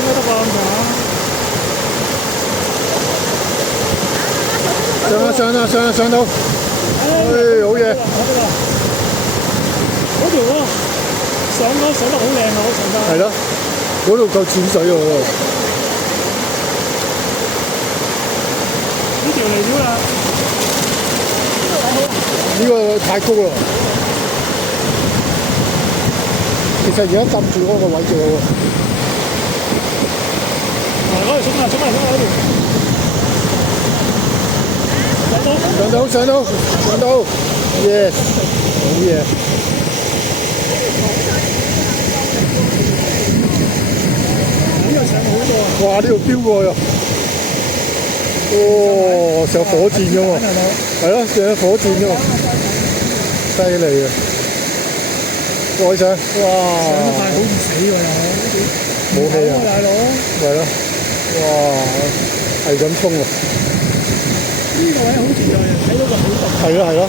應該得啩咁上到，好嘢！嗰條喎，上得好靚啊！好上得。係咯，嗰度夠淺水喎。呢條嚟咗啦。呢個太高啦。其實而家浸住嗰個位最好喎。嗰條衝啊嗰條。上到 ，yes， 好嘢！呢個上好多啊！哇！呢度飆過呀，哦，上火箭㗎嘛，係咯，上火箭㗎嘛，犀利啊！再上，哇！上得快好易死喎又，冇氣啊，大佬，係咯，哇！係咁衝啊！呢個位好似就係睇到個好突。係咯。